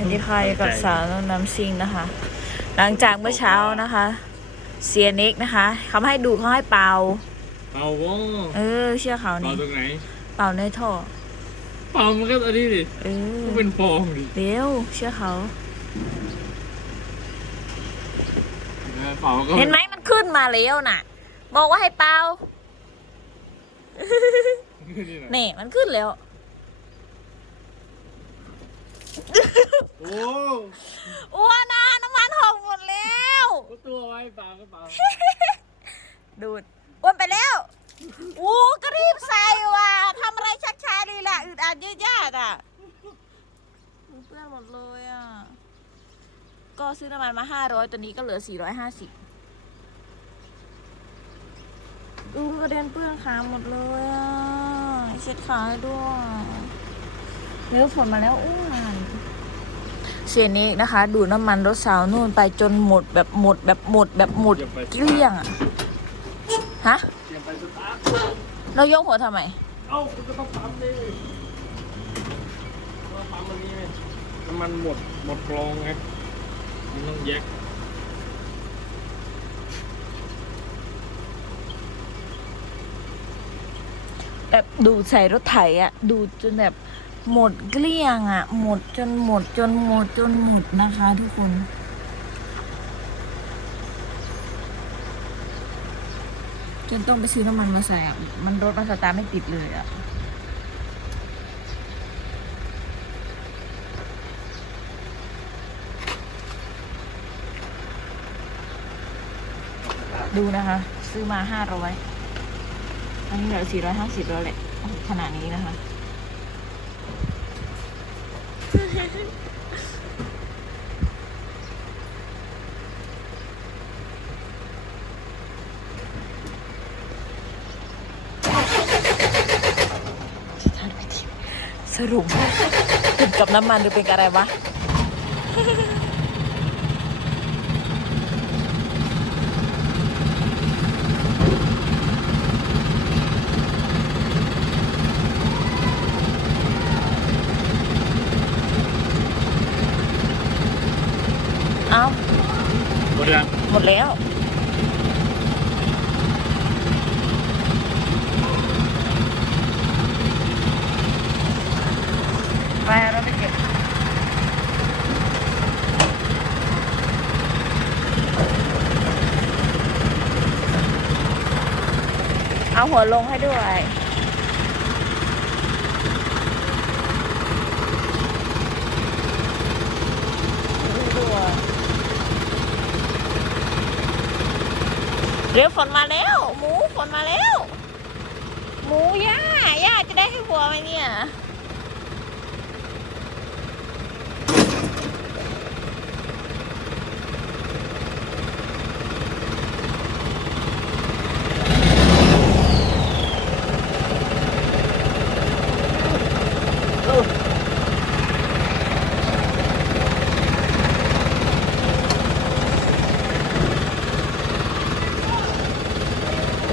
อันนี้ค่ะอยู่กับสาวน้ำซิงนะคะ หลังจากเมื่อเช้านะคะเซียนิกนะคะเขาไม่ให้ดูดเขาให้เป่า เป่าว่าเออ เชื่อเขาเป่านี่ตรงไหน เป่าในท่อเป่ามันก็อันนี้ดิเออก็เป็นฟองดิเร็วเชื่อเขาเออเป่าก็เห็นไหมมันขึ้นมาแล้วน่ะ บอกว่าให้เป่านี่แหละนี่มันขึ้นแล้ว โอ้อ้วนนะน้ำมันหกหมดแล้ว ก็ตัวไว้เปล่าก็เปล่าดูดอ้วนไปแล้วอู้ก็รีบใส่ว่ะทำอะไรชักช้าดีล่ะอึดอัดยืดยาดอะเพื่อนหมดเลยอะ ก็ซื้อน้ำมันมาห้าร้อยตัวนี้ก็เหลือสี่ร้อยห้าสิบดูกระเด็นเปื้อนขาหมดเลยอะเช็ดขาให้ด้วยเร็วฝนมาแล้วอ้วน เสียนี้นะคะ ดูดน้ำมันรถสาวนู่นไปจนหมดแบบหมดแบบหมดแบบหมดเกลี้ยงอะฮะเตรียมไปสตาร์ทเรายกหัวทำไม เอ้าคุณจะต้องปั๊มดิต้องปั๊มอันนี้ไงน้ำมันหมดหมดกรองไงมันต้องแยกแบบดูดใส่รถไถอะดูดจนแบบ หมดเกลี้ยงอะหมดจนหมดจนหมดจนหมดนะคะทุกคนจนต้องไปซื้อน้ำมันมาใส่อะมันรถมันสตาร์ไม่ติดเลยอะ ดูนะคะ ซื้อมาห้าร้อยอันนี้เหลือสี่ร้อยห้าสิบแล้วแหละขนาดนี้นะคะ สถานไปทีสรุปติดกับน้ำมันหรือเป็นอะไรวะ เอ้า หมดยัง หมดแล้ว ไปเราไปเก็บเอาหัวลงให้ด้วยด้วย เร็วฝนมาแล้ว หมูฝนมาแล้ว หมูย่าย่าจะได้ให้หัวไหมเนี่ย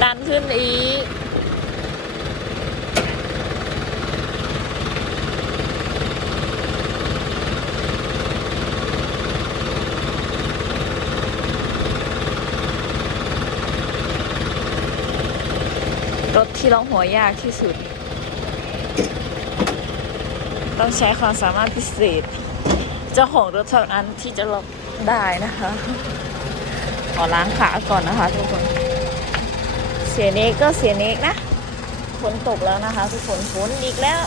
ดันขึ้นอีก รถ ที่ร้องหัวยากที่สุด ต้องใช้ความสามารถพิเศษ เจ้าของรถเท่านั้นที่จะล็อกได้นะคะ ขอล้างขาก่อนนะคะ ทุกคน เสียเนกก็เสียเนกนะฝนตกแล้วนะคะ ทุกคนฝนอีกแล้ว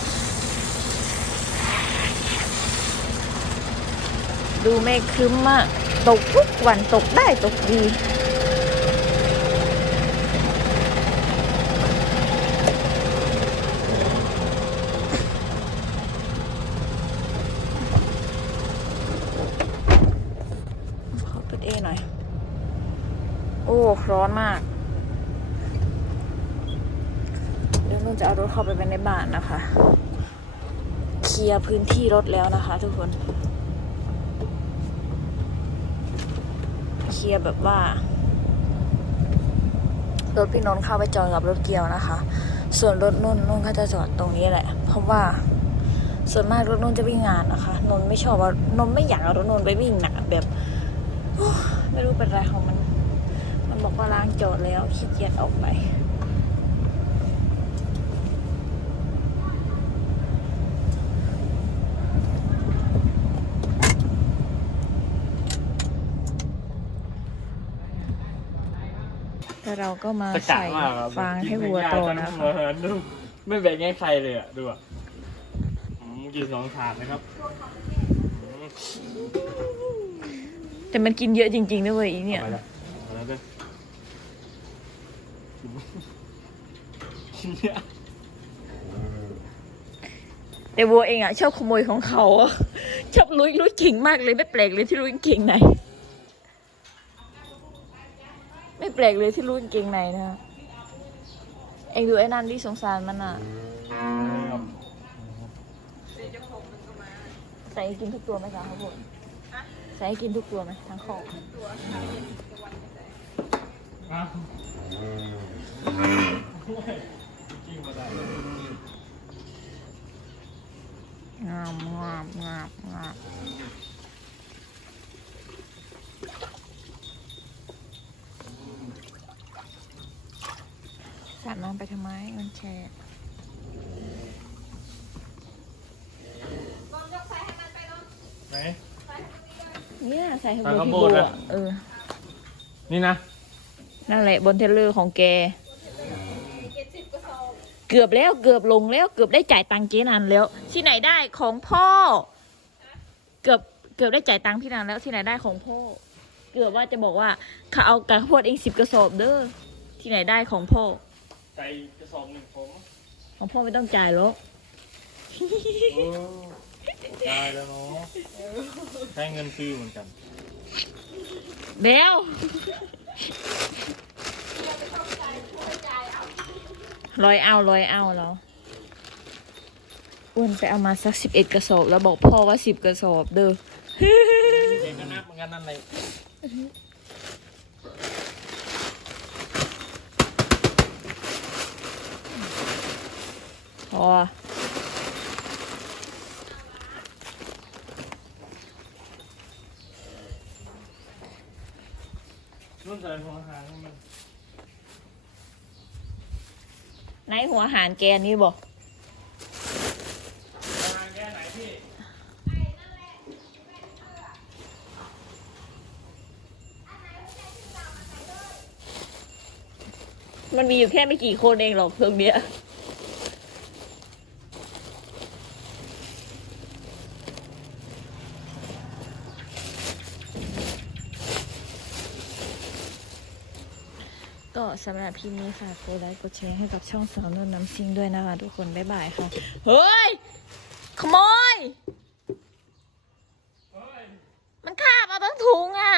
ดูเมฆครึ้มมาก ตกทุกวันตกได้ตกดี ขอเปิดเอหน่อย โอ้ ร้อนมาก เดี๋ยวนุ่นจะเอารถเข้าไปไว้ในบ้านนะคะ เคลียร์พื้นที่รถแล้วนะคะ ทุกคน เคลียร์แบบว่า รถพี่นนท์เข้าไปจอดกับรถเกียวนะคะ ส่วนรถนุ่นนุ่นก็จะจอดตรงนี้แหละ เพราะว่าส่วนมากรถนนท์จะวิ่งงานนะคะ นนไม่ชอบว่านนไม่อยากเอารถนนท์ไปวิ่งหนักแบบ ไม่รู้เป็นไรของมัน บอกว่าล้างจอดแล้วขี้เกียจออกไปแล้วเราก็มาตะกะใส่มากครับฟางให้วัวโตนะคะดูไม่แบ่งให้ใครเลยอะดูอะอืมกินสองถาดนะครับอืมแต่มันกินเยอะจริงๆด้วยเวยอีเนี่ย เอาไปละเอาแล้วเด้อ กินเนี่ยแต่วัวเองอะชอบขโมยของเขาอะชอบลุยลุยเก่งมากเลยไม่แปลกเลยที่ลุยเก่งในไม่แปลกเลยที่ลุยเก่งในนะเองดูไอ้นั่นดิสงสารมันอะใส่ให้กินทุกตัวไหมจ๊ะครับผมใส่ให้กินทุกตัวไหมทั้งคอกอ้าวกิ้ งาได้งามงามงามงามสาดน้ำไปทำไมมันแฉะไหนเนี่ยใส่ให้บัวกระพี่โบบัดวอะเออ นี่นะ นั่นแหละบนเทเลอร์ของแก เกือบแล้วเกือบลงแล้ว เกือบได้จ่ายตังค์เจ๊นันแล้ว ที่ไหนได้ของพ่อ เกือบเกือบได้จ่ายตังค์พี่นันแล้วที่ไหนได้ของพ่อ เกือบว่าจะบอกว่าเขาเอากระโพดเองสิบกระสอบเด้อที่ไหนได้ของพ่อใส่กระสอบหนึ่งผมของพ่อไม่ต้องจ่ายหรอกโอ้ได้แล้วเนาะใช้เงินซื้อเหมือนกันเบล ร้อยเอาร้อยเอาแล้วอ้วนไปเอามาสักสิบเอ็ดกระสอบแล้วบอกพ่อว่าสิบกระสอบเด้อเองก็นับเหมือนกันนั่นเลยพอรุ่นใส่หัวหางให้มัน ในหัวอาหารแกนี่บอกมันมีอยู่แค่ไม่กี่คนเองหรอกเพิ่งเนี้ย ก็สำหรับพีนี้ฝากกดไลค์กดแชร์ให้กับช่องสาวนนน้ำซิงด้วยนะคะทุกคนบ๊ายบายค่ะ เฮ้ย ขโมย มันคาบเอาตั้งถุงอะ